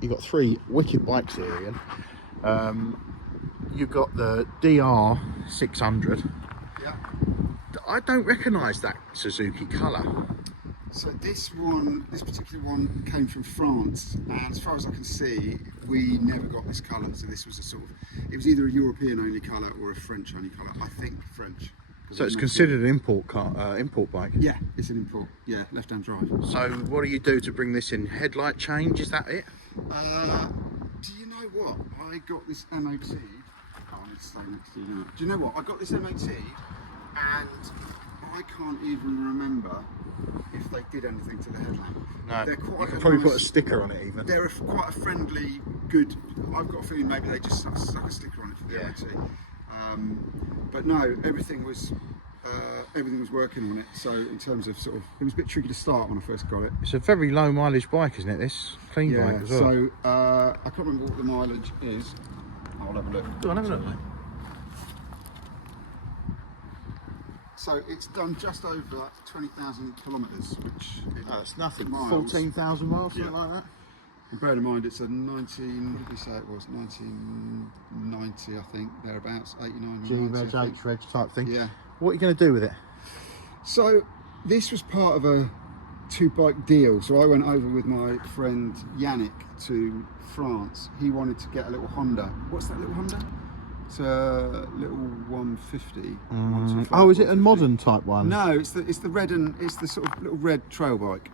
you've got three wicked bikes here, Ian. You've got the DR600. Yeah. I don't recognise that Suzuki colour. So this particular one came from France, and as far as I can see, we never got this colour. So this was it was either a European only colour or a French only colour. I think French. So it's considered an import bike? Yeah, it's an import. Yeah, left-hand drive. So what do you do to bring this in? Headlight change, is that it? Do you know what? I got this MOT. Oh, I need to stay next to you now. Do you know what? I got this MOT, and I can't even remember if they did anything to the headlamp. No, they're quite you can probably put a sticker on it even. They're quite a friendly, good. I've got a feeling maybe they just stuck a sticker on it for the MOT. But no, everything was working on it. So in terms of it was a bit tricky to start when I first got it. It's a very low mileage bike, isn't it? This clean bike as well. So I can't remember what the mileage is. I'll have a look. Go on, have a look, mate. So it's done just over 20,000 kilometres, which that's nothing. Miles. 14,000 miles, something like that. And bear in mind, it's a what did we say it was? 1990, I think, thereabouts, 89. G-Reg, H-Reg type thing. Yeah. What are you going to do with it? So this was part of a two-bike deal. So I went over with my friend Yannick to France. He wanted to get a little Honda. What's that little Honda? It's a little 150. Oh, is it a modern type one? No, it's the red it's the sort of little red trail bike.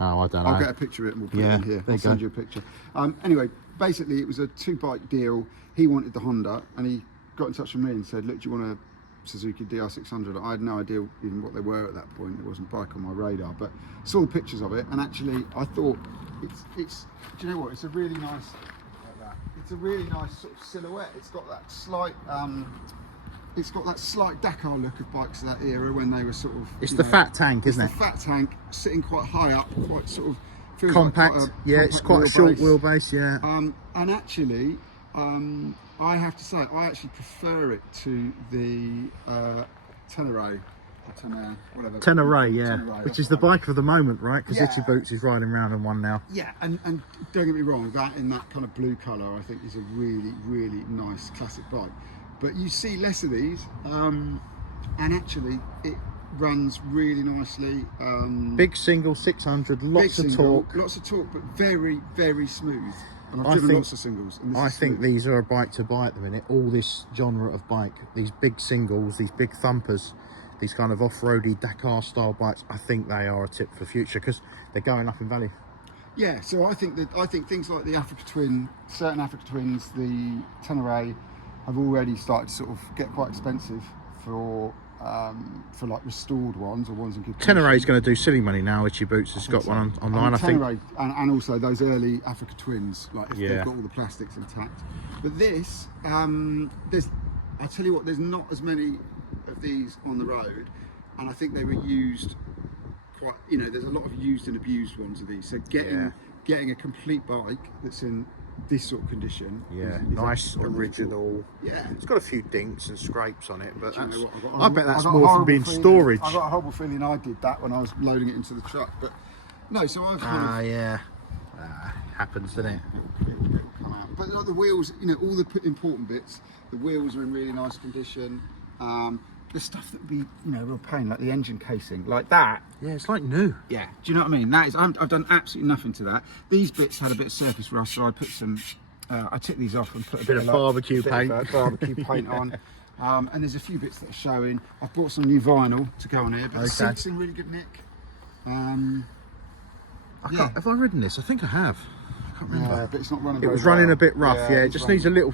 Oh, I don't know. I'll get a picture of it and we'll put it in here. I'll send you a picture. Anyway, basically it was a two-bike deal. He wanted the Honda, and he got in touch with me and said, look, do you want a Suzuki DR600? I had no idea even what they were at that point. There wasn't a bike on my radar, but saw the pictures of it, and actually I thought it's do you know what? It's a really nice. It's a really nice sort of silhouette. It's got that slight Dakar look of bikes of that era when they were sort of. It's the fat tank, isn't it? The fat tank, sitting quite high up, quite sort of compact. Like It's quite a short wheelbase. Yeah. And actually, I have to say, I actually prefer it to the Tenere. Tenere, yeah, which is the bike of the moment, right? Because Itchy Boots is riding around in one now. Yeah, and don't get me wrong, that in that kind of blue colour, I think is a really, really nice classic bike. But you see less of these, and actually it runs really nicely. Big single 600, lots of torque, but very, very smooth. And I've driven lots of singles. And I think these are a bike to buy at the minute. All this genre of bike, these big singles, these big thumpers. These kind of off-roady Dakar style bikes, I think they are a tip for the future because they're going up in value. Yeah, so I think things like the Africa Twin, certain Africa Twins, the Tenere, have already started to sort of get quite expensive for like restored ones or ones in good condition. Tenere is going to do silly money now. Itchy Boots has got one online, I think. Tenere, and also those early Africa Twins, like if they've got all the plastics intact. But this, I tell you what, there's not as many of these on the road, and I think they were used quite, there's a lot of used and abused ones of these, so getting a complete bike that's in this sort of condition is nice, original. Yeah, it's got a few dinks and scrapes on it, but I bet that's more from being storage. I got a horrible feeling I did that when I was loading it into the truck, but no, so I've happens, doesn't it? It'll come out. But like the wheels, all the important bits, the wheels are in really nice condition. The stuff that would be, real pain, like the engine casing, like that. Yeah, it's like new. Yeah, do you know what I mean? That is, I've done absolutely nothing to that. These bits had a bit of surface rust, so I put some, I took these off and put a bit of barbecue paint. Barbecue paint on. And there's a few bits that are showing. I've bought some new vinyl to go on here, but the seat's in really good nick. Have I ridden this? I think I have. I can't remember. But it's not running. It was running a bit rough. Yeah, it just needs a little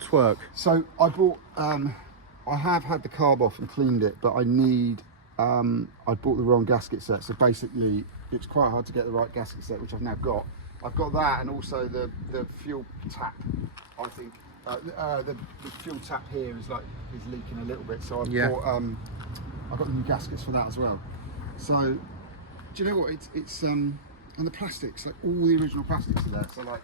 twerk. So I bought. I have had the carb off and cleaned it, but I need. I bought the wrong gasket set, so basically it's quite hard to get the right gasket set, which I've now got. I've got that, and also the fuel tap. I think the fuel tap here is leaking a little bit, so I've bought. I've got the new gaskets for that as well. So, do you know what? It's and the plastics, like all the original plastics are there. So like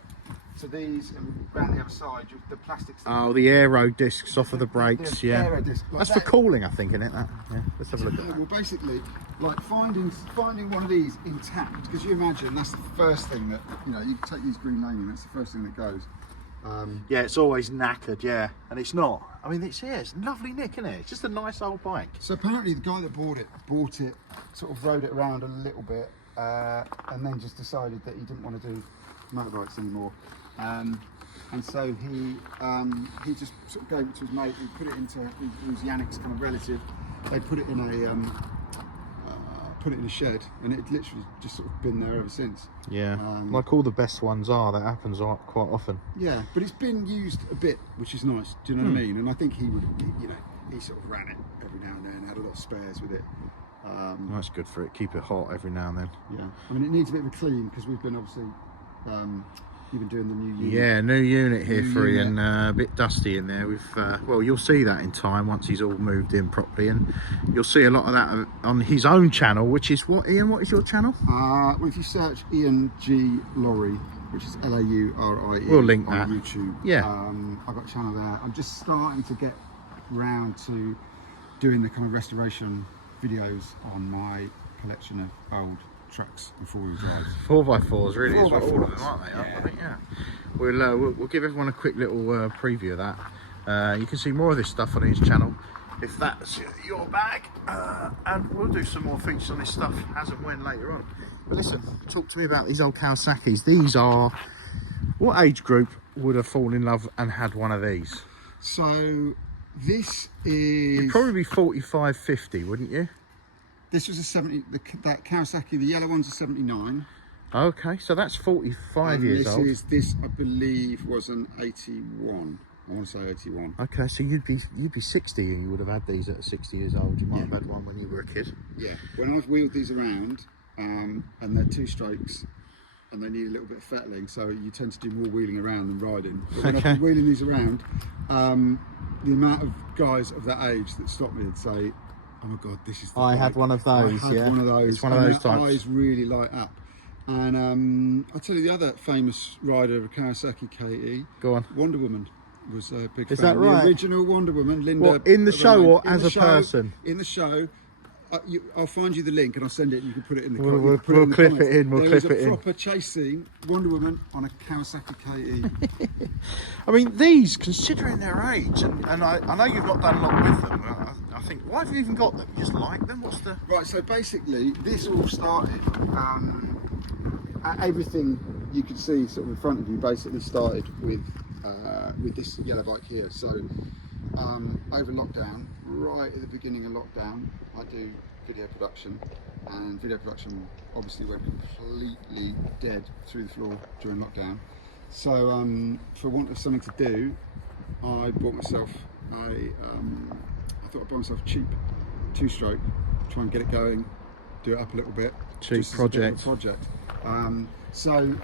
So these, and around the other side, the plastic. Oh, the aero discs off of the brakes, the yeah. aero disc, like That's that. for cooling, I think, isn't it? That? Yeah. Let's have a look at that. Well, basically, like finding one of these intact, because you imagine that's the first thing that, you know, you take these green laning, that's the first thing that goes. Yeah, it's always knackered, yeah, and it's not. I mean, it's lovely nick, isn't it? It's just a nice old bike. So apparently the guy that bought it, sort of rode it around a little bit, and then just decided that he didn't want to do motorbikes anymore. And so he just sort of gave it to his mate. He put it into, he was Yannick's kind of relative. They put it in a shed, and it literally just sort of been there ever since. Yeah, like all the best ones are. That happens quite often. Yeah, but it's been used a bit, which is nice. Do you know what I mean? And I think he sort of ran it every now and then, had a lot of spares with it. That's good for it. Keep it hot every now and then. Yeah, I mean, it needs a bit of a clean because we've been obviously. You've been doing the new unit. Yeah, new unit here for you, and a bit dusty in there. We've well, you'll see that in time once he's all moved in properly, and you'll see a lot of that on his own channel, which is what, Ian? What is your channel? Well, if you search Ian G Laurie, which is Laurie, we'll link on that. YouTube. Yeah, I've got a channel there. I'm just starting to get round to doing the kind of restoration videos on my collection of old trucks and four-wheel drives. 4x4s, really, is what all of them, 4x4s. aren't they? Yeah. I think, yeah. We'll give everyone a quick little preview of that. You can see more of this stuff on his channel if that's your bag, and we'll do some more features on this stuff as and when later on. But listen, talk to me about these old Kawasaki's. These are, what age group would have fallen in love and had one of these? So this is, You'd probably be 45, 50, wouldn't you? this was a 70, that Kawasaki, the yellow one's a 79. Okay, so that's 45 years old. This I believe was an 81. I want to say 81. Okay, so you'd be 60 and you would have had these at 60 years old. You might have had one when you were a kid. Yeah, when I've wheeled these around, and they're two strokes, and they need a little bit of fettling, so you tend to do more wheeling around than riding. But when I've been wheeling these around, the amount of guys of that age that stop me and say, "Oh my God, this is the I bike. had one of those. I had one of those. It's one of those their types. eyes really light up." And I'll tell you the other famous rider of a Kawasaki KE, Go on. Wonder Woman, was a big fan. Is that right? The original Wonder Woman, Linda. What, in the show or in as the a show, person? In the show. I'll find you the link and I'll send it and you can put it in the We'll put it in the clip comments. it in, we'll there clip was it a in. proper chase scene, Wonder Woman on a Kawasaki KE. I mean, these, considering their age, and I know you've not done a lot with them, I think, why have you even got them? You just like them? What's the... Right, so basically this all started, everything you could see sort of in front of you basically started with this yellow bike here. So over lockdown, right at the beginning of lockdown, I do video production, and video production obviously went completely dead through the floor during lockdown. So for want of something to do, I bought myself I thought I'd buy myself a cheap two-stroke, try and get it going, do it up a little bit. Cheap project. So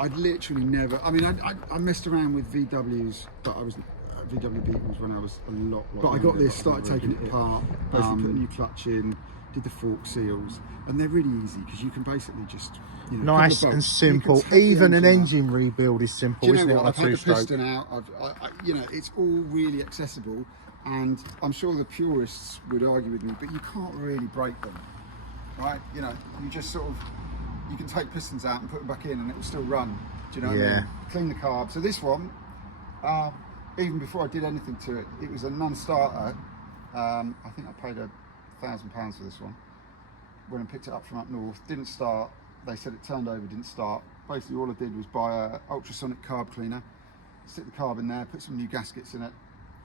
I'd literally never, I mean, I messed around with VWs, but I was VW Beetles when I was a lot But I got this, started taking it apart, basically put a new clutch in, did the fork seals, and they're really easy because you can basically just, you know, Nice and simple. Even an engine rebuild is simple, do you isn't know it, what? on a I've had the two-stroke? piston out. You know, it's all really accessible, and I'm sure the purists would argue with me, but you can't really break them, right? You know, you just sort of, you can take pistons out and put them back in, and it will still run. Do you know what I mean? Clean the carb. So this one, even before I did anything to it, it was a non-starter. I think I paid £1,000 for this one. When I picked it up from up north, didn't start. They said it turned over, didn't start. Basically all I did was buy a ultrasonic carb cleaner, stick the carb in there, put some new gaskets in it,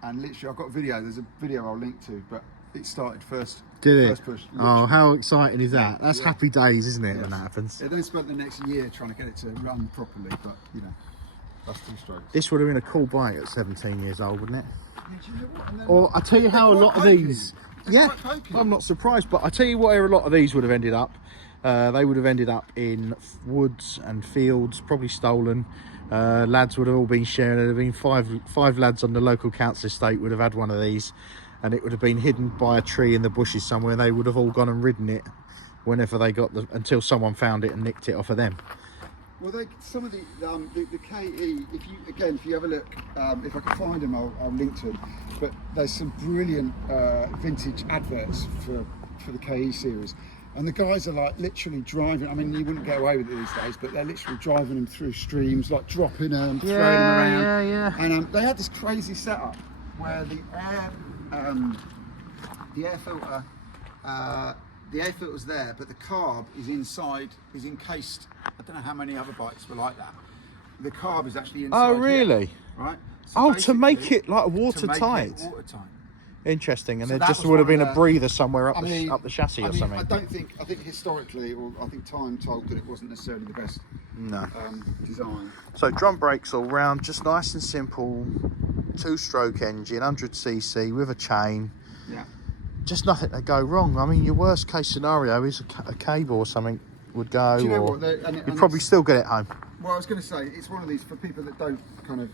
and literally I've got a video, there's a video I'll link to, but it started first. Did first it? push. Oh, how exciting is that? That's Yeah. happy days, isn't it, Yes. when that happens? Yeah, then spent the next year trying to get it to run properly, but you know, that's two strokes. This would have been a cool bike at 17 years old, wouldn't it? Yeah, do you know what? And then Or I tell you how a they're lot of quite these, pokey. yeah, They're quite pokey. I'm not surprised, but I tell you where a lot of these would have ended up. They would have ended up in woods and fields, probably stolen. Lads would have all been sharing. There'd have been five lads on the local council estate would have had one of these, and it would have been hidden by a tree in the bushes somewhere. And they would have all gone and ridden it whenever they got until someone found it and nicked it off of them. Well, some of the KE. If you have a look, if I can find them, I'll link to them. But there's some brilliant vintage adverts for the KE series, and the guys are like literally driving. I mean, you wouldn't get away with it these days, but they're literally driving them through streams, like dropping them, throwing them around. Yeah. And they had this crazy setup where the air filter's there, but the carb is inside, is encased. I don't know how many other bikes were like that. The carb is actually inside. Oh, really? Here, right? So to make it like watertight. Interesting, and So there just was would have one been of a breather somewhere up, I mean, up the chassis or something. I think historically, or I think time told that it wasn't necessarily the best design. So drum brakes all round, just nice and simple, 2-stroke engine, 100cc with a chain. Yeah. Just nothing to go wrong. I mean, your worst case scenario is a cable or something would go, Do you know or what? you'd probably still get it home. Well, I was going to say, it's one of these, for people that don't kind of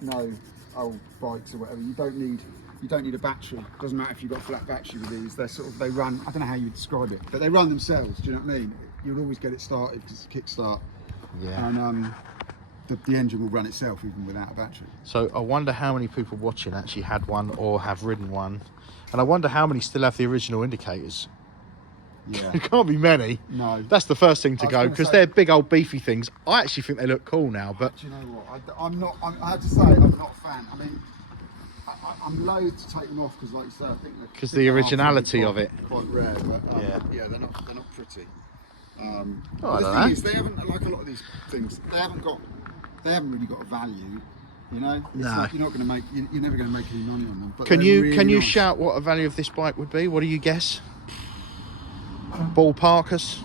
know old bikes or whatever, you don't need a battery. Doesn't matter if you've got a flat battery with these. They run, I don't know how you would describe it, but they run themselves. Do you know what I mean? You'll always get it started because it's a kickstart. Yeah. And the engine will run itself even without a battery. So I wonder how many people watching actually had one or have ridden one. And I wonder how many still have the original indicators. Yeah. There can't be many. No. That's the first thing to go, because they're big old beefy things. I actually think they look cool now, but... Do you know what? I have to say, I'm not a fan. I mean, I'm loath to take them off because, like you say, I think because the originality of it. Quite rare, but yeah, they're not pretty. The thing is, they haven't, like a lot of these things, they haven't really got a value. You know, it's like you're not going to make, you're never going to make any money on them. But can you nice. shout what a value of this bike would be? What do you guess? Ballparkers?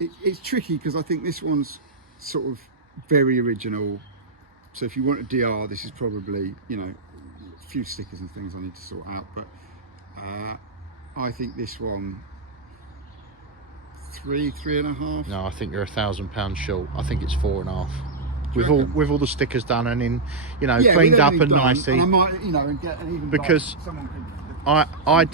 It's tricky because I think this one's sort of very original. So if you want a DR, this is probably, you know, a few stickers and things I need to sort out. But I think this one, 3.5. No, I think you're £1,000 short. I think it's 4.5. With all the stickers done and in, you know, cleaned up and nicely. And I might, you know, and get an even because like, someone could. I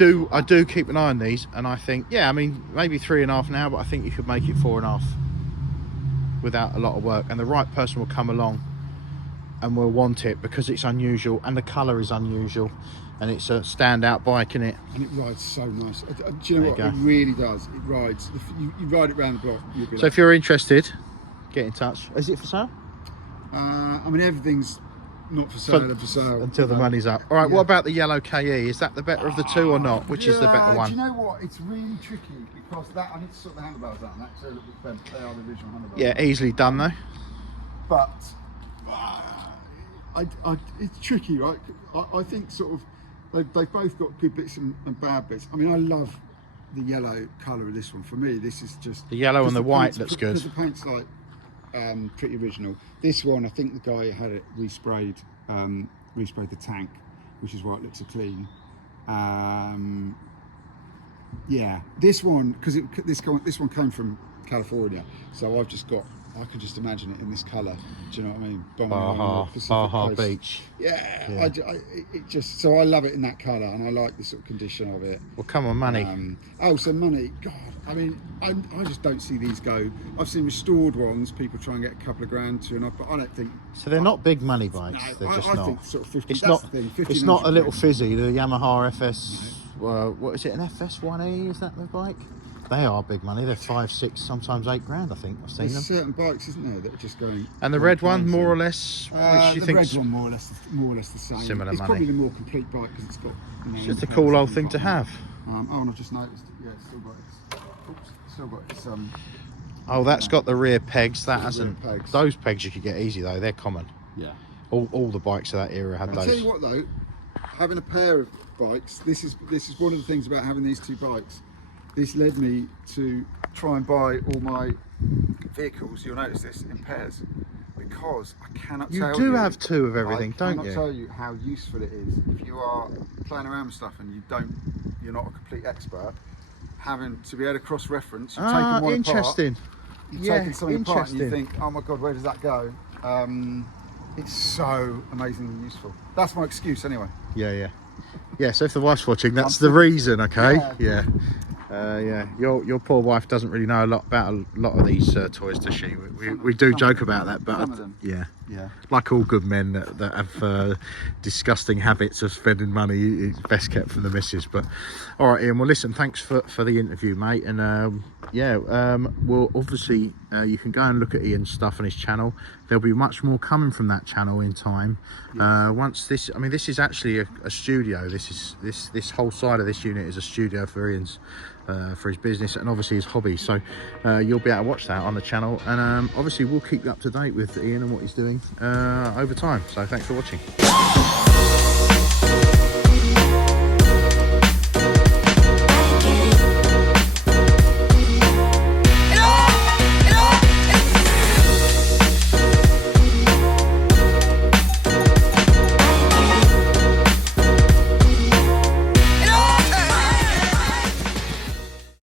do keep an eye on these, and I think, yeah, I mean, maybe 3.5 now, but I think you could make it 4.5 without a lot of work, and the right person will come along and will want it because it's unusual and the colour is unusual, and it's a standout bike, isn't it? And it rides so nice. Do you know what? It really does. It rides. If you ride it round the block, you'll be. So if you're interested, get in touch. Is it for sale? I mean, everything's not for sale, for sale until the money's up. All right. What about the yellow KE? Is that the better of the two or not? Which is the better one? Do you know what? It's really tricky because I need to sort the handlebars out, and that's a little bit bent. They are the original handlebars. Yeah, easily done though. But it's tricky, right? I think sort of they've both got good bits and bad bits. I mean, I love the yellow colour of this one. For me, this is just the yellow and the white looks good. Because the paint's like pretty original. This one, I think the guy had it resprayed the tank, which is why it looks so clean. Yeah, this one, because this one came from California, so I've just got, I can just imagine it in this colour. Do you know what I mean? Baja Beach. Yeah. It just, so I love it in that colour, and I like the sort of condition of it. Well, come on, money. So money, God, I mean, I just don't see these go. I've seen restored ones, people try and get a couple of grand to, and but I don't think. So they're not big money bikes. No, they're just not. I think sort of 50. It's that's not. The thing, 50, it's not a little fizzy. The Yamaha FS. What is it? An FS1E? Is that the bike? They are big money. They're 5, 6, sometimes 8 grand. I think I've seen them. There's certain bikes, isn't there, that are just going. And the red one, more or less. Which you the think? red one, more or less the same. Similar it's money. Probably the more complete bike because it's got. It's just a cool old thing to have. And I've just noticed. Yeah, it's still got its. Oh, that's got the rear pegs. That hasn't. Pegs. Those pegs you could get easy though. They're common. Yeah. All the bikes of that era had those. I'll tell you what though, having a pair of bikes, this is one of the things about having these two bikes. This led me to try and buy all my vehicles, you'll notice this, in pairs, because I cannot tell you... You do have two of everything, don't you? I cannot tell you how useful it is if you are playing around with stuff and you're not a complete expert, having to be able to cross-reference, you're taking one interesting. apart, you're taking something apart and you think, oh my God, where does that go? It's so amazingly useful. That's my excuse anyway. Yeah, so if the wife's watching, that's the reason, okay? Yeah. Yeah, your poor wife doesn't really know a lot about a lot of these toys, does she? We do joke about that, but some of them. yeah, Yeah. like all good men that have disgusting habits of spending money, it's best kept from the missus. But all right, Ian, well listen, thanks for the interview, mate, and well obviously you can go and look at Ian's stuff on his channel. There'll be much more coming from that channel in time. Yes. Once this, I mean, this is actually a studio. This whole side of this unit is a studio for Ian's for his business and obviously his hobby, so you'll be able to watch that on the channel, and obviously we'll keep you up to date with Ian and what he's doing over time. So thanks for watching.